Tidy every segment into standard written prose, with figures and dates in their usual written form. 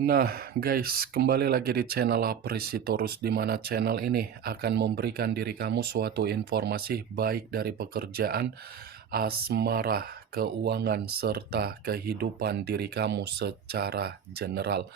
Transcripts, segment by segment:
Nah, guys, kembali lagi di channel Apresitorus, di mana channel ini akan memberikan diri kamu suatu informasi baik dari pekerjaan, asmara, keuangan, serta kehidupan diri kamu secara general.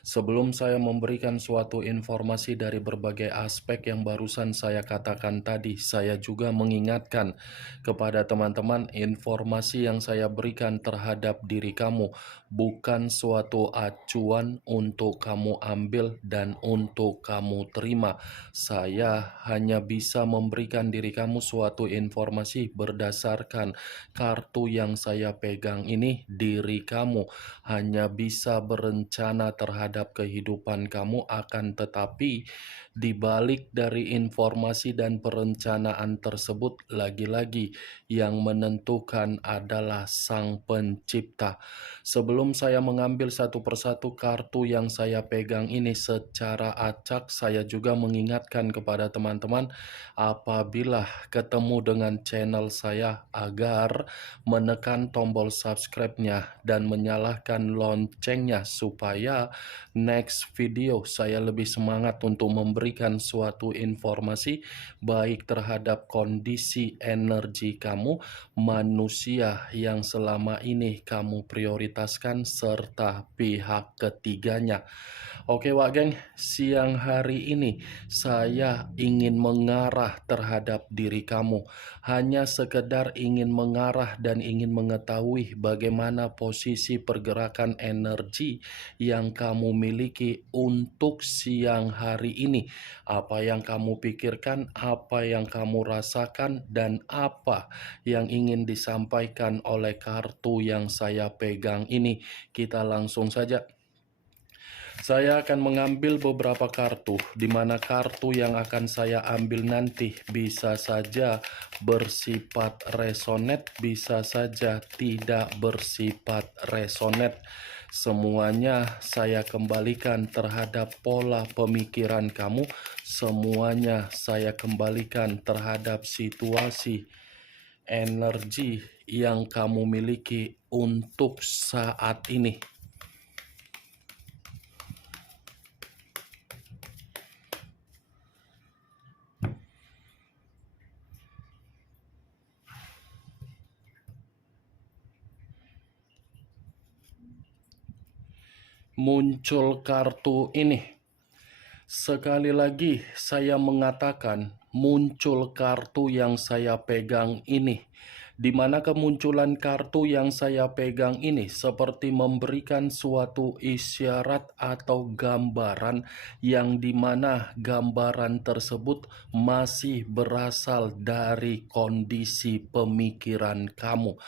Sebelum saya memberikan suatu informasi dari berbagai aspek yang barusan saya katakan tadi, saya juga mengingatkan kepada teman-teman informasi yang saya berikan terhadap diri kamu bukan suatu acuan untuk kamu ambil dan untuk kamu terima. Saya hanya bisa memberikan diri kamu suatu informasi berdasarkan kartu yang saya pegang ini. Diri kamu hanya bisa berencana terhadap kehidupan kamu, akan tetapi di balik dari informasi dan perencanaan tersebut, lagi-lagi yang menentukan adalah Sang Pencipta. Sebelum saya mengambil satu persatu kartu yang saya pegang ini secara acak, saya juga mengingatkan kepada teman-teman apabila ketemu dengan channel saya agar menekan tombol subscribe-nya dan menyalakan loncengnya supaya next video saya lebih semangat untuk memberikan suatu informasi baik terhadap kondisi energi kamu, manusia yang selama ini kamu prioritaskan, serta pihak ketiganya. Oke Wak Geng, siang hari ini saya ingin mengarah terhadap diri kamu. Hanya sekedar ingin mengarah dan ingin mengetahui bagaimana posisi pergerakan energi yang kamu miliki untuk siang hari ini. Apa yang kamu pikirkan, apa yang kamu rasakan, dan apa yang ingin disampaikan oleh kartu yang saya pegang ini. Kita langsung saja. Saya akan mengambil beberapa kartu, di mana kartu yang akan saya ambil nanti bisa saja bersifat resonate, bisa saja tidak bersifat resonate. Semuanya saya kembalikan terhadap pola pemikiran kamu, semuanya saya kembalikan terhadap situasi energi yang kamu miliki untuk saat ini. Muncul kartu ini. Sekali lagi saya mengatakan muncul kartu yang saya pegang ini, di mana kemunculan kartu yang saya pegang ini seperti memberikan suatu isyarat atau gambaran yang dimana gambaran tersebut masih berasal dari kondisi pemikiran kamu.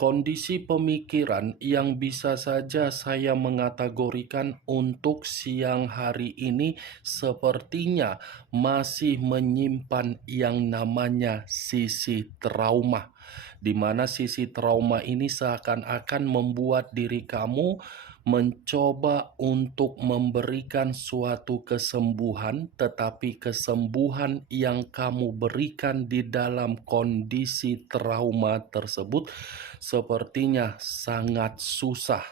Kondisi pemikiran yang bisa saja saya mengategorikan untuk siang hari ini sepertinya masih menyimpan yang namanya sisi trauma, di mana sisi trauma ini seakan-akan membuat diri kamu mencoba untuk memberikan suatu kesembuhan, tetapi kesembuhan yang kamu berikan di dalam kondisi trauma tersebut sepertinya sangat susah.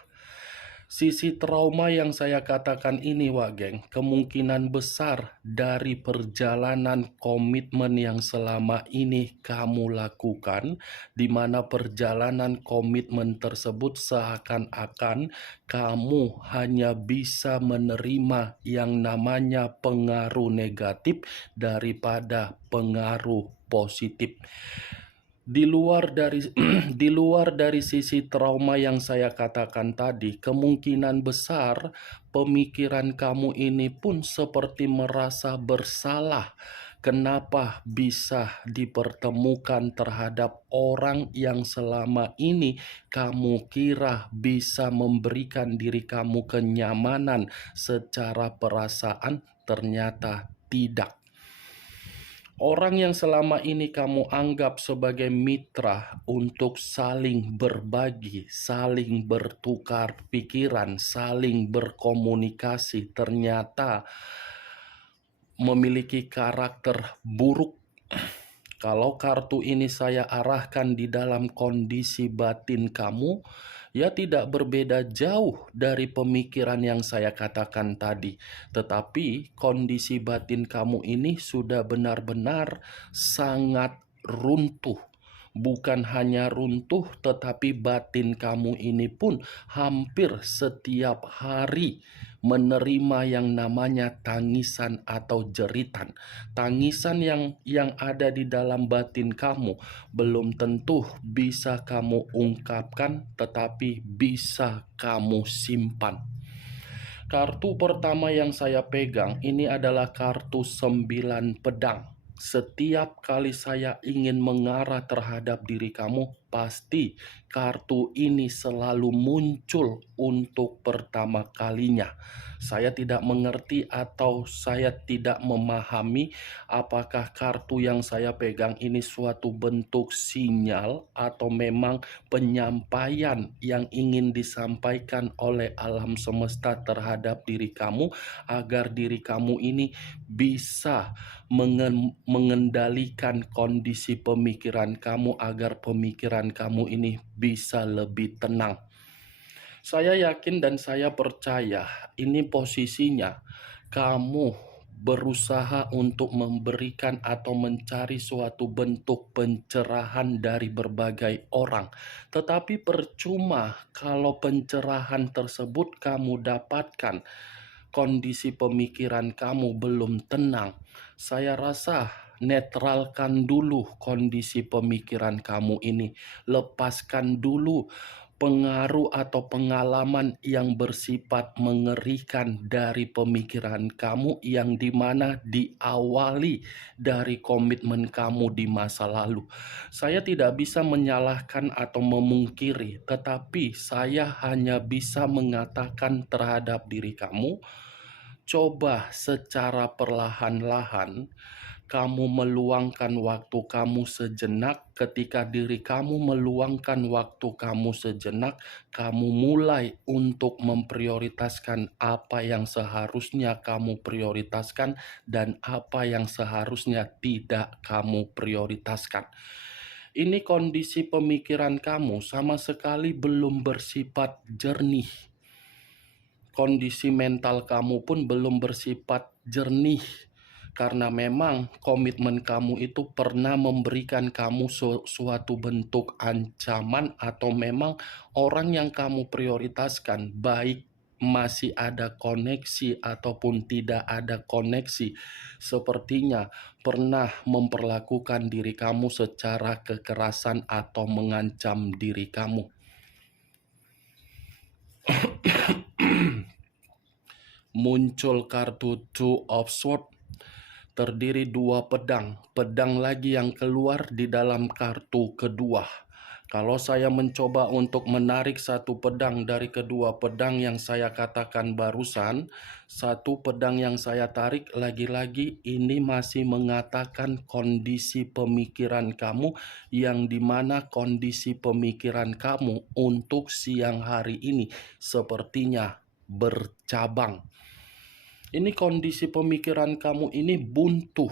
Sisi trauma yang saya katakan ini, Wak Geng, kemungkinan besar dari perjalanan komitmen yang selama ini kamu lakukan, di mana perjalanan komitmen tersebut seakan-akan kamu hanya bisa menerima yang namanya pengaruh negatif daripada pengaruh positif. Di luar dari di luar dari sisi trauma yang saya katakan tadi, kemungkinan besar pemikiran kamu ini pun seperti merasa bersalah. Kenapa bisa dipertemukan terhadap orang yang selama ini kamu kira bisa memberikan diri kamu kenyamanan secara perasaan, ternyata tidak. Orang yang selama ini kamu anggap sebagai mitra untuk saling berbagi, saling bertukar pikiran, saling berkomunikasi, ternyata memiliki karakter buruk, Kalau kartu ini saya arahkan di dalam kondisi batin kamu, ya tidak berbeda jauh dari pemikiran yang saya katakan tadi. Tetapi kondisi batin kamu ini sudah benar-benar sangat runtuh. Bukan hanya runtuh, tetapi batin kamu ini pun hampir setiap hari menerima yang namanya tangisan atau jeritan. Tangisan yang ada di dalam batin kamu belum tentu bisa kamu ungkapkan, tetapi bisa kamu simpan. Kartu pertama yang saya pegang ini adalah kartu 9 pedang. Setiap kali saya ingin mengarah terhadap diri kamu, pasti kartu ini selalu muncul untuk pertama kalinya. Saya tidak mengerti atau saya tidak memahami apakah kartu yang saya pegang ini suatu bentuk sinyal atau memang penyampaian yang ingin disampaikan oleh alam semesta terhadap diri kamu, agar diri kamu ini bisa mengendalikan kondisi pemikiran kamu, agar pemikiran kamu ini bisa lebih tenang. Saya yakin dan saya percaya ini posisinya kamu berusaha untuk memberikan atau mencari suatu bentuk pencerahan dari berbagai orang. Tetapi percuma kalau pencerahan tersebut kamu dapatkan, kondisi pemikiran kamu belum tenang. Saya rasa netralkan dulu kondisi pemikiran kamu ini. Lepaskan dulu pengaruh atau pengalaman yang bersifat mengerikan dari pemikiran kamu, yang dimana diawali dari komitmen kamu di masa lalu. Saya tidak bisa menyalahkan atau memungkiri, tetapi saya hanya bisa mengatakan terhadap diri kamu, coba secara perlahan-lahan kamu meluangkan waktu kamu sejenak. Ketika diri kamu meluangkan waktu kamu sejenak, kamu mulai untuk memprioritaskan apa yang seharusnya kamu prioritaskan dan apa yang seharusnya tidak kamu prioritaskan. Ini kondisi pemikiran kamu sama sekali belum bersifat jernih. Kondisi mental kamu pun belum bersifat jernih, karena memang komitmen kamu itu pernah memberikan kamu suatu bentuk ancaman, atau memang orang yang kamu prioritaskan, baik masih ada koneksi ataupun tidak ada koneksi, sepertinya pernah memperlakukan diri kamu secara kekerasan atau mengancam diri kamu. Muncul kartu Two of Swords, terdiri 2 pedang. Pedang lagi yang keluar di dalam kartu kedua. Kalau saya mencoba untuk menarik satu pedang dari kedua pedang yang saya katakan barusan, satu pedang yang saya tarik lagi-lagi ini masih mengatakan kondisi pemikiran kamu, yang dimana kondisi pemikiran kamu untuk siang hari ini sepertinya bercabang. Ini kondisi pemikiran kamu ini buntu.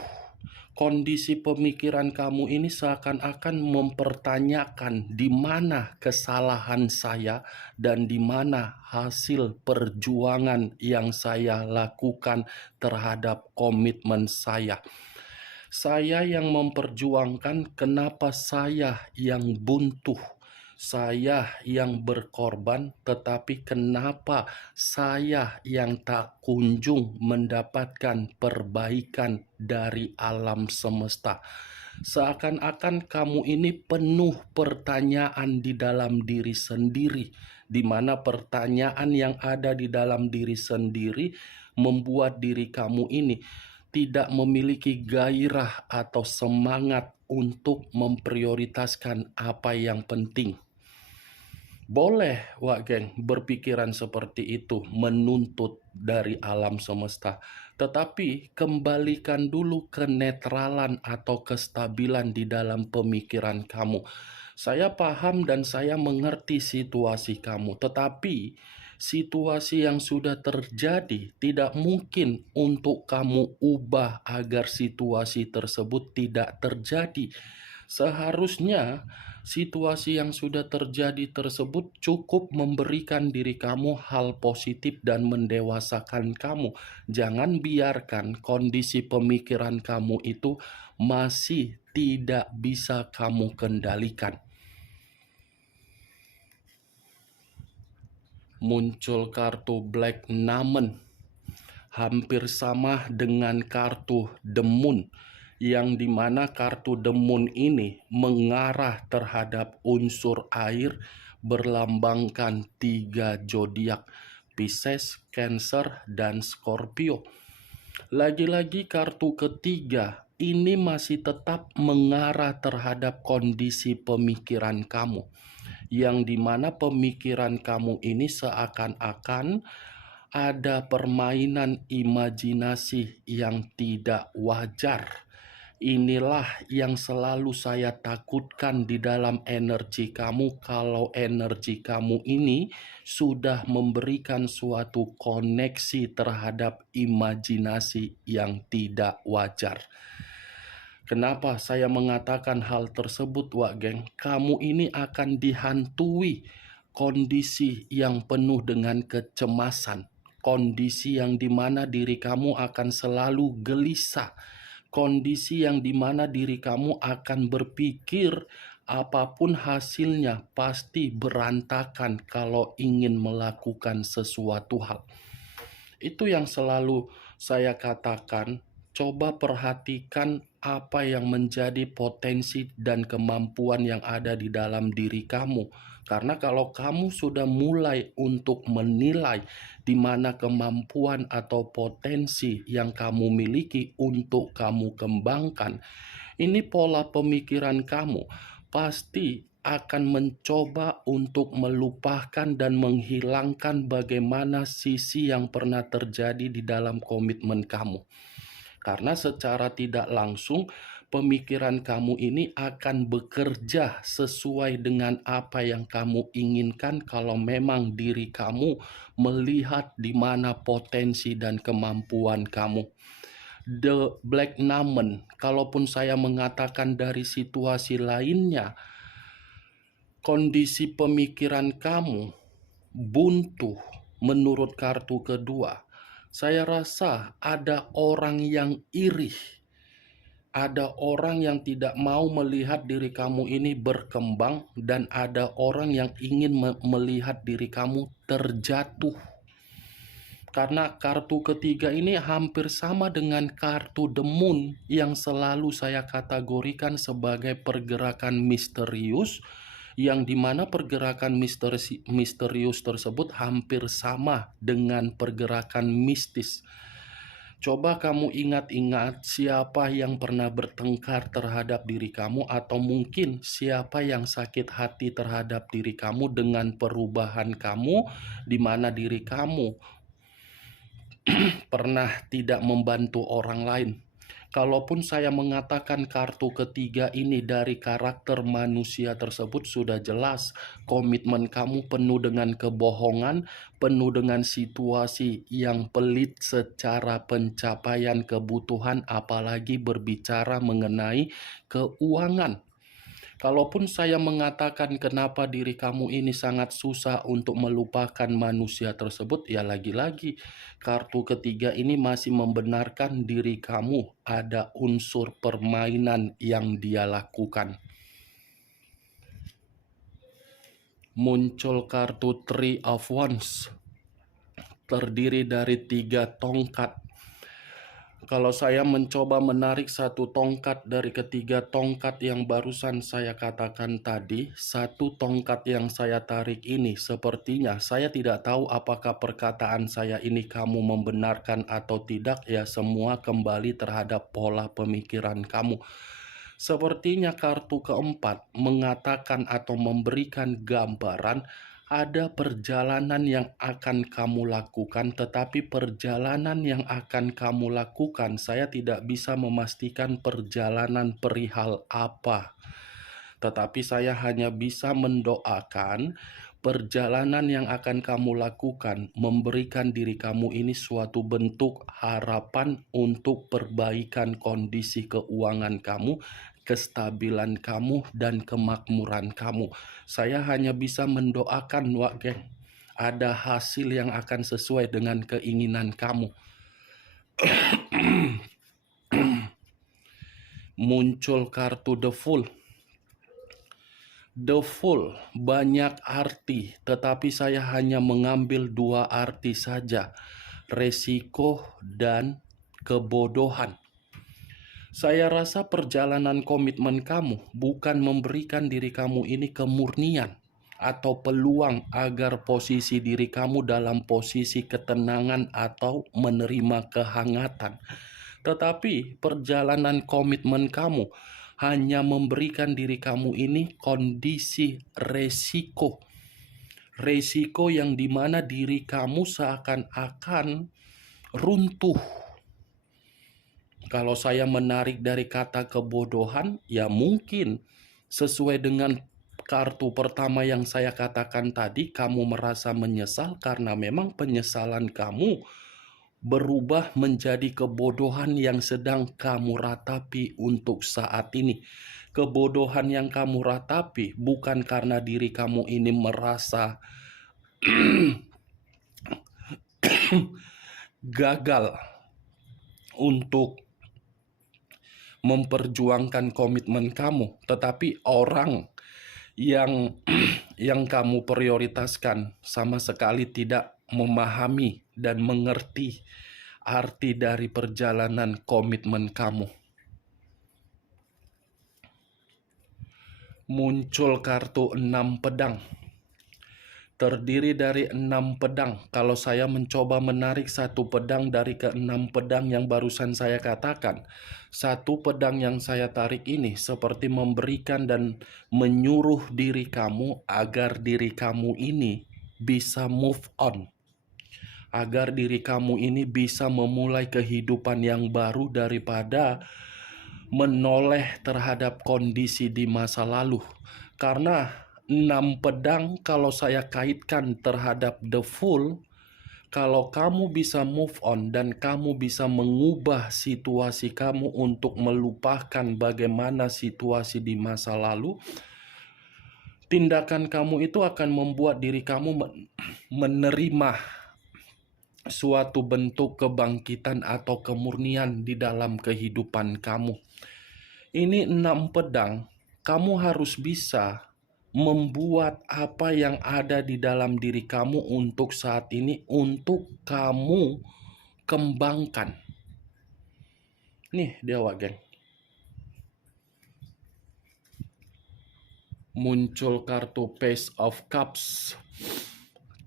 Kondisi pemikiran kamu ini seakan-akan mempertanyakan di mana kesalahan saya dan di mana hasil perjuangan yang saya lakukan terhadap komitmen saya. Saya yang memperjuangkan, kenapa saya yang buntu? Saya yang berkorban, tetapi kenapa saya yang tak kunjung mendapatkan perbaikan dari alam semesta? Seakan-akan kamu ini penuh pertanyaan di dalam diri sendiri, di mana pertanyaan yang ada di dalam diri sendiri membuat diri kamu ini tidak memiliki gairah atau semangat untuk memprioritaskan apa yang penting. Boleh, Wak Geng, berpikiran seperti itu, menuntut dari alam semesta. Tetapi kembalikan dulu kenetralan atau kestabilan di dalam pemikiran kamu. Saya paham dan saya mengerti situasi kamu, tetapi Situasi yang sudah terjadi tidak mungkin untuk kamu ubah agar situasi tersebut tidak terjadi. Seharusnya situasi yang sudah terjadi tersebut cukup memberikan diri kamu hal positif dan mendewasakan kamu. Jangan biarkan kondisi pemikiran kamu itu masih tidak bisa kamu kendalikan. Muncul kartu Black Numen, hampir sama dengan kartu The Moon, yang dimana kartu The Moon ini mengarah terhadap unsur air, berlambangkan 3 zodiak, Pisces, Cancer, dan Scorpio. Lagi-lagi kartu ketiga ini masih tetap mengarah terhadap kondisi pemikiran kamu, yang dimana pemikiran kamu ini seakan-akan ada permainan imajinasi yang tidak wajar. Inilah yang selalu saya takutkan di dalam energi kamu, kalau energi kamu ini sudah memberikan suatu koneksi terhadap imajinasi yang tidak wajar. Kenapa saya mengatakan hal tersebut, Wak Geng? Kamu ini akan dihantui kondisi yang penuh dengan kecemasan, kondisi yang dimana diri kamu akan selalu gelisah, kondisi yang dimana diri kamu akan berpikir apapun hasilnya pasti berantakan kalau ingin melakukan sesuatu hal. Itu yang selalu saya katakan, coba perhatikan apa yang menjadi potensi dan kemampuan yang ada di dalam diri kamu. Karena kalau kamu sudah mulai untuk menilai di mana kemampuan atau potensi yang kamu miliki untuk kamu kembangkan, ini pola pemikiran kamu pasti akan mencoba untuk melupakan dan menghilangkan bagaimana sisi yang pernah terjadi di dalam komitmen kamu. Karena secara tidak langsung pemikiran kamu ini akan bekerja sesuai dengan apa yang kamu inginkan kalau memang diri kamu melihat di mana potensi dan kemampuan kamu. The Black Numen, kalaupun saya mengatakan dari situasi lainnya, kondisi pemikiran kamu buntu menurut kartu kedua. Saya rasa ada orang yang iri, ada orang yang tidak mau melihat diri kamu ini berkembang, dan ada orang yang ingin melihat diri kamu terjatuh. Karena kartu ketiga ini hampir sama dengan kartu The Moon yang selalu saya kategorikan sebagai pergerakan misterius, yang dimana pergerakan misterius tersebut hampir sama dengan pergerakan mistis. Coba kamu ingat-ingat siapa yang pernah bertengkar terhadap diri kamu, atau mungkin siapa yang sakit hati terhadap diri kamu dengan perubahan kamu, di mana diri kamu pernah tidak membantu orang lain. Kalaupun saya mengatakan kartu ketiga ini dari karakter manusia tersebut, sudah jelas komitmen kamu penuh dengan kebohongan, penuh dengan situasi yang pelit secara pencapaian kebutuhan, apalagi berbicara mengenai keuangan. Kalaupun saya mengatakan kenapa diri kamu ini sangat susah untuk melupakan manusia tersebut, ya lagi-lagi kartu ketiga ini masih membenarkan diri kamu ada unsur permainan yang dia lakukan. Muncul kartu Three of Wands, terdiri dari 3 tongkat. Kalau saya mencoba menarik satu tongkat dari ketiga tongkat yang barusan saya katakan tadi, satu tongkat yang saya tarik ini sepertinya, saya tidak tahu apakah perkataan saya ini kamu membenarkan atau tidak, ya semua kembali terhadap pola pemikiran kamu. Sepertinya kartu keempat mengatakan atau memberikan gambaran ada perjalanan yang akan kamu lakukan, tetapi perjalanan yang akan kamu lakukan, saya tidak bisa memastikan perjalanan perihal apa. Tetapi saya hanya bisa mendoakan perjalanan yang akan kamu lakukan memberikan diri kamu ini suatu bentuk harapan untuk perbaikan kondisi keuangan kamu, kestabilan kamu, dan kemakmuran kamu. Saya hanya bisa mendoakan, Wak Geng, ada hasil yang akan sesuai dengan keinginan kamu. Muncul kartu The Fool. The Fool banyak arti, tetapi saya hanya mengambil 2 arti saja, resiko dan kebodohan. Saya rasa perjalanan komitmen kamu bukan memberikan diri kamu ini kemurnian atau peluang agar posisi diri kamu dalam posisi ketenangan atau menerima kehangatan. Tetapi perjalanan komitmen kamu hanya memberikan diri kamu ini kondisi resiko. Resiko yang dimana diri kamu seakan-akan runtuh. Kalau saya menarik dari kata kebodohan, ya mungkin sesuai dengan kartu pertama yang saya katakan tadi, kamu merasa menyesal karena memang penyesalan kamu berubah menjadi kebodohan yang sedang kamu ratapi untuk saat ini. Kebodohan yang kamu ratapi bukan karena diri kamu ini merasa gagal untuk memperjuangkan komitmen kamu, tetapi orang yang kamu prioritaskan sama sekali tidak memahami dan mengerti arti dari perjalanan komitmen kamu. Muncul kartu 6 pedang. Terdiri dari 6 pedang. Kalau saya mencoba menarik 1 pedang dari ke-6 pedang yang barusan saya katakan, 1 pedang yang saya tarik ini seperti memberikan dan menyuruh diri kamu agar diri kamu ini bisa move on. Agar diri kamu ini bisa memulai kehidupan yang baru daripada menoleh terhadap kondisi di masa lalu. Karena 6 pedang kalau saya kaitkan terhadap The Fool, kalau kamu bisa move on dan kamu bisa mengubah situasi kamu untuk melupakan bagaimana situasi di masa lalu, tindakan kamu itu akan membuat diri kamu menerima suatu bentuk kebangkitan atau kemurnian di dalam kehidupan kamu. Ini 6 pedang, kamu harus bisa membuat apa yang ada di dalam diri kamu untuk saat ini untuk kamu kembangkan. Nih dia, Wak Geng. Muncul kartu Page of Cups.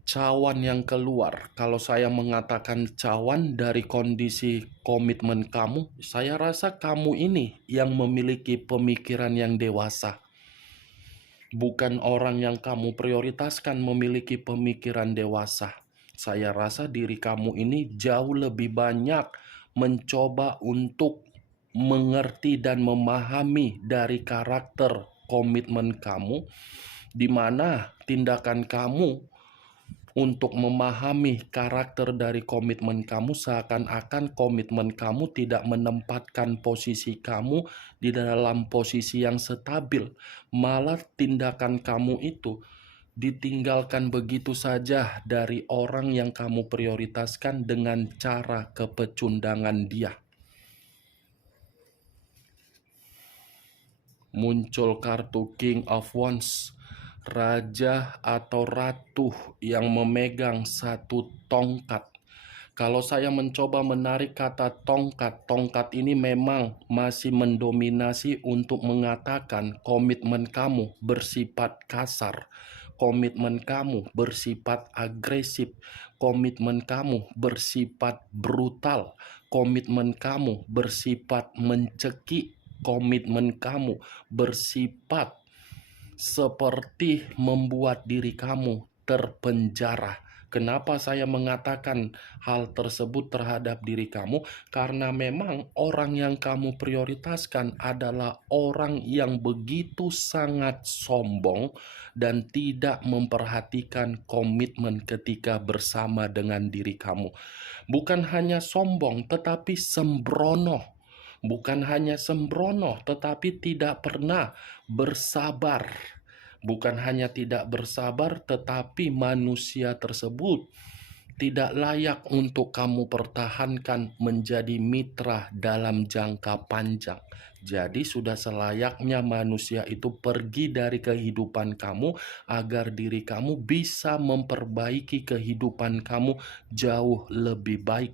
Cawan yang keluar. Kalau saya mengatakan cawan dari kondisi komitmen kamu, saya rasa kamu ini yang memiliki pemikiran yang dewasa. Bukan orang yang kamu prioritaskan memiliki pemikiran dewasa. Saya rasa diri kamu ini jauh lebih banyak mencoba untuk mengerti dan memahami dari karakter komitmen kamu, di mana tindakan kamu untuk memahami karakter dari komitmen kamu seakan-akan komitmen kamu tidak menempatkan posisi kamu di dalam posisi yang stabil. Malah tindakan kamu itu ditinggalkan begitu saja dari orang yang kamu prioritaskan dengan cara kepecundangan dia. Muncul kartu King of Wands. Raja atau ratu yang memegang 1 tongkat. Kalau saya mencoba menarik kata tongkat, tongkat ini memang masih mendominasi untuk mengatakan komitmen kamu bersifat kasar, komitmen kamu bersifat agresif, komitmen kamu bersifat brutal, komitmen kamu bersifat mencekik, komitmen kamu bersifat seperti membuat diri kamu terpenjara Kenapa saya mengatakan hal tersebut terhadap diri kamu? Karena memang orang yang kamu prioritaskan adalah orang yang begitu sangat sombong dan tidak memperhatikan komitmen ketika bersama dengan diri kamu. Bukan hanya sombong, tetapi sembrono. Bukan hanya sembrono, tetapi tidak pernah bersabar. Bukan hanya tidak bersabar, tetapi manusia tersebut tidak layak untuk kamu pertahankan menjadi mitra dalam jangka panjang. Jadi sudah selayaknya manusia itu pergi dari kehidupan kamu agar diri kamu bisa memperbaiki kehidupan kamu jauh lebih baik.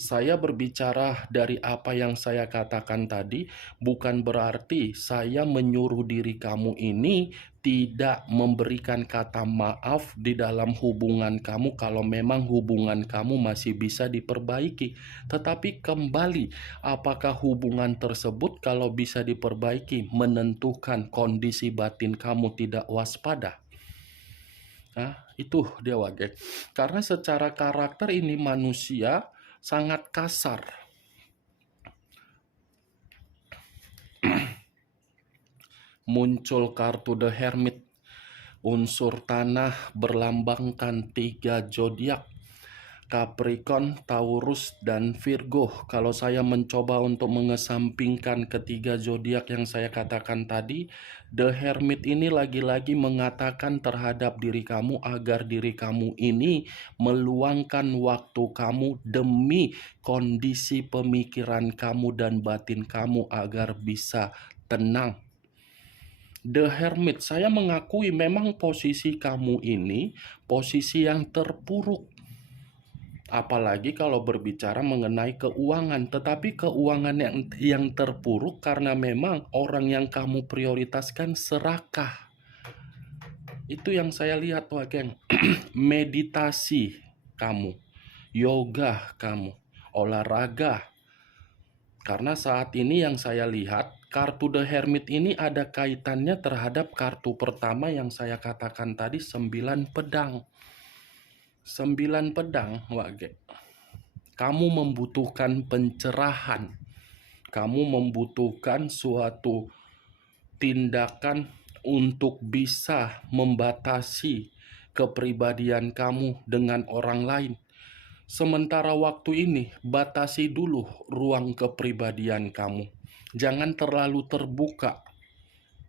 Saya berbicara dari apa yang saya katakan tadi, bukan berarti saya menyuruh diri kamu ini tidak memberikan kata maaf di dalam hubungan kamu kalau memang hubungan kamu masih bisa diperbaiki. Tetapi kembali, apakah hubungan tersebut kalau bisa diperbaiki menentukan kondisi batin kamu tidak waspada? Nah, itu dia Wage. Karena secara karakter ini manusia sangat kasar. Muncul kartu The Hermit. Unsur tanah berlambangkan 3 zodiak, Capricorn, Taurus, dan Virgo. Kalau saya mencoba untuk mengesampingkan ketiga zodiak yang saya katakan tadi, The Hermit ini lagi-lagi mengatakan terhadap diri kamu agar diri kamu ini meluangkan waktu kamu demi kondisi pemikiran kamu dan batin kamu agar bisa tenang. The Hermit, saya mengakui memang posisi kamu ini posisi yang terpuruk. Apalagi kalau berbicara mengenai keuangan, tetapi keuangan yang terpuruk karena memang orang yang kamu prioritaskan serakah. Itu yang saya lihat, Wageng. Meditasi kamu, yoga kamu, olahraga. Karena saat ini yang saya lihat, kartu The Hermit ini ada kaitannya terhadap kartu pertama yang saya katakan tadi, 9 pedang. 9 pedang, Wage. Kamu membutuhkan pencerahan. Kamu membutuhkan suatu tindakan untuk bisa membatasi kepribadian kamu dengan orang lain. Sementara waktu ini, batasi dulu ruang kepribadian kamu. Jangan terlalu terbuka.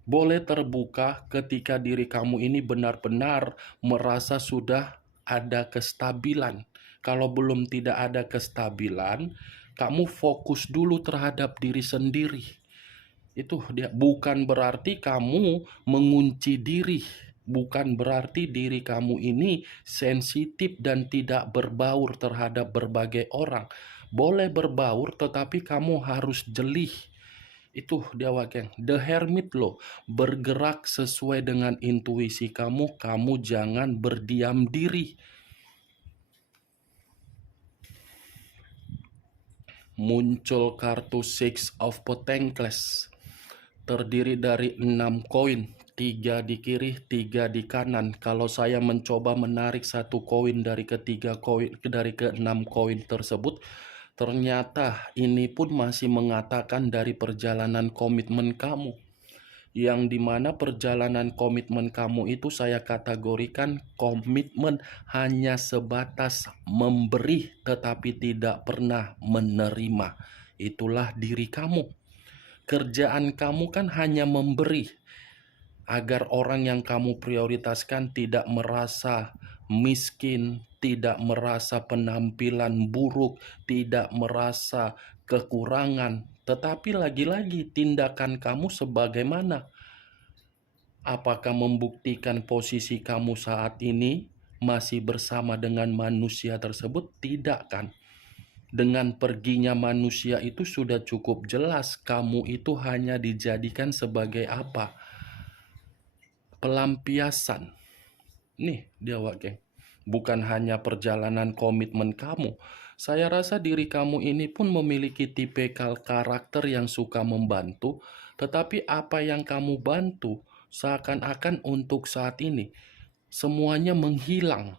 Boleh terbuka ketika diri kamu ini benar-benar merasa sudah ada kestabilan. Kalau belum tidak ada kestabilan, kamu fokus dulu terhadap diri sendiri. Itu dia, bukan berarti kamu mengunci diri, bukan berarti diri kamu ini sensitif dan tidak berbaur terhadap berbagai orang. Boleh berbaur tetapi kamu harus jeli. Itu dia Wageng. The Hermit loh, bergerak sesuai dengan intuisi kamu, kamu jangan berdiam diri. Muncul kartu Six of Pentacles. Terdiri dari 6 koin, 3 di kiri, 3 di kanan. Kalau saya mencoba menarik satu koin dari ketiga koin, dari ke-6 koin tersebut, ternyata ini pun masih mengatakan dari perjalanan komitmen kamu. Yang dimana perjalanan komitmen kamu itu saya kategorikan komitmen hanya sebatas memberi tetapi tidak pernah menerima. Itulah diri kamu. Kerjaan kamu kan hanya memberi agar orang yang kamu prioritaskan tidak merasa miskin, tidak merasa penampilan buruk, tidak merasa kekurangan. Tetapi lagi-lagi tindakan kamu sebagaimana? Apakah membuktikan posisi kamu saat ini masih bersama dengan manusia tersebut? Tidak kan? Dengan perginya manusia itu sudah cukup jelas kamu itu hanya dijadikan sebagai apa? Pelampiasan. Nih dia Wak, bukan hanya perjalanan komitmen kamu. Saya rasa diri kamu ini pun memiliki tipikal karakter yang suka membantu, tetapi apa yang kamu bantu seakan-akan untuk saat ini semuanya menghilang.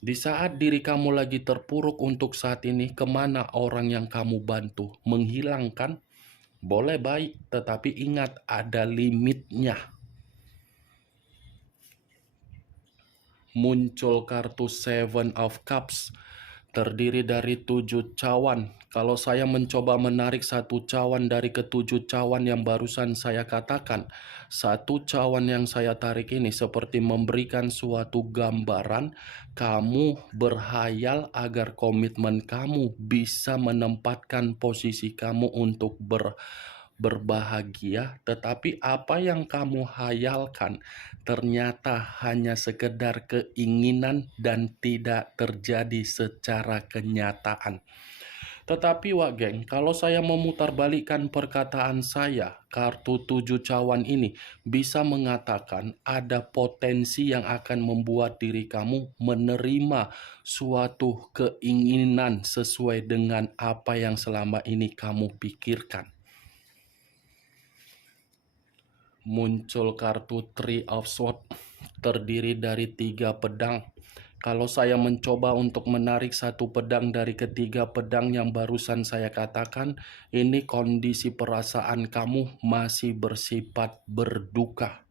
Di saat diri kamu lagi terpuruk untuk saat ini, kemana orang yang kamu bantu? Menghilangkan? Boleh baik, tetapi ingat ada limitnya. Muncul kartu Seven of Cups, terdiri dari 7 cawan. Kalau saya mencoba menarik satu cawan dari ketujuh cawan yang barusan saya katakan, satu cawan yang saya tarik ini seperti memberikan suatu gambaran. Kamu berhayal agar komitmen kamu bisa menempatkan posisi kamu untuk berbahagia, tetapi apa yang kamu hayalkan ternyata hanya sekedar keinginan dan tidak terjadi secara kenyataan. Tetapi Wak Geng, kalau saya memutarbalikkan perkataan saya, kartu 7 cawan ini bisa mengatakan ada potensi yang akan membuat diri kamu menerima suatu keinginan sesuai dengan apa yang selama ini kamu pikirkan. Muncul kartu Three of Swords, terdiri dari 3 pedang. Kalau saya mencoba untuk menarik satu pedang dari ketiga pedang yang barusan saya katakan, ini kondisi perasaan kamu masih bersifat berduka.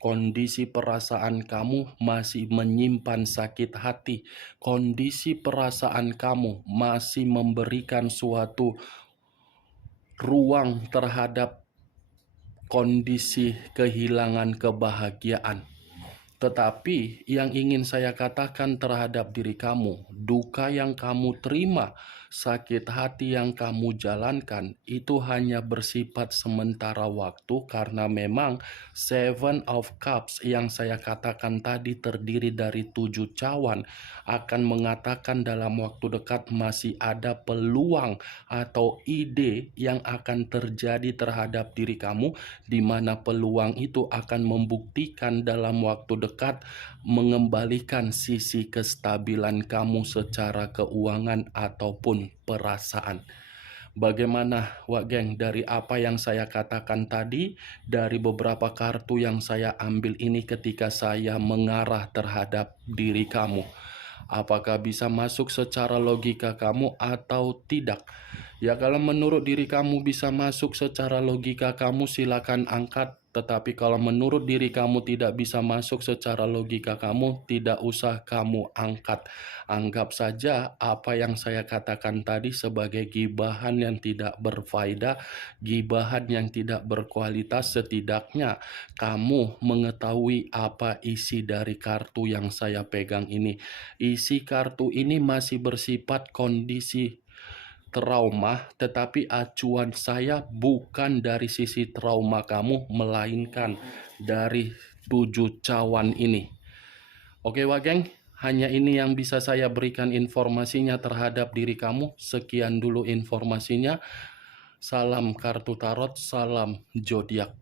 Kondisi perasaan kamu masih menyimpan sakit hati. Kondisi perasaan kamu masih memberikan suatu ruang terhadap kondisi kehilangan kebahagiaan. Tetapi yang ingin saya katakan terhadap diri kamu, duka yang kamu terima, sakit hati yang kamu jalankan, itu hanya bersifat sementara waktu karena memang Seven of Cups yang saya katakan tadi terdiri dari 7 cawan akan mengatakan dalam waktu dekat masih ada peluang atau ide yang akan terjadi terhadap diri kamu, di mana peluang itu akan membuktikan dalam waktu dekat mengembalikan sisi kestabilan kamu secara keuangan ataupun perasaan. Bagaimana Wak Geng dari apa yang saya katakan tadi, dari beberapa kartu yang saya ambil ini ketika saya mengarah terhadap diri kamu? Apakah bisa masuk secara logika kamu atau tidak? Ya, kalau menurut diri kamu bisa masuk secara logika kamu, silakan angkat. Tetapi kalau menurut diri kamu tidak bisa masuk secara logika kamu, tidak usah kamu angkat. Anggap saja apa yang saya katakan tadi sebagai gibahan yang tidak berfaedah, gibahan yang tidak berkualitas. Setidaknya kamu mengetahui apa isi dari kartu yang saya pegang ini. Isi kartu ini masih bersifat kondisi trauma, tetapi acuan saya bukan dari sisi trauma kamu, melainkan dari 7 cawan ini. Oke Wak Geng, hanya ini yang bisa saya berikan informasinya terhadap diri kamu. Sekian dulu informasinya. Salam kartu tarot, salam zodiak.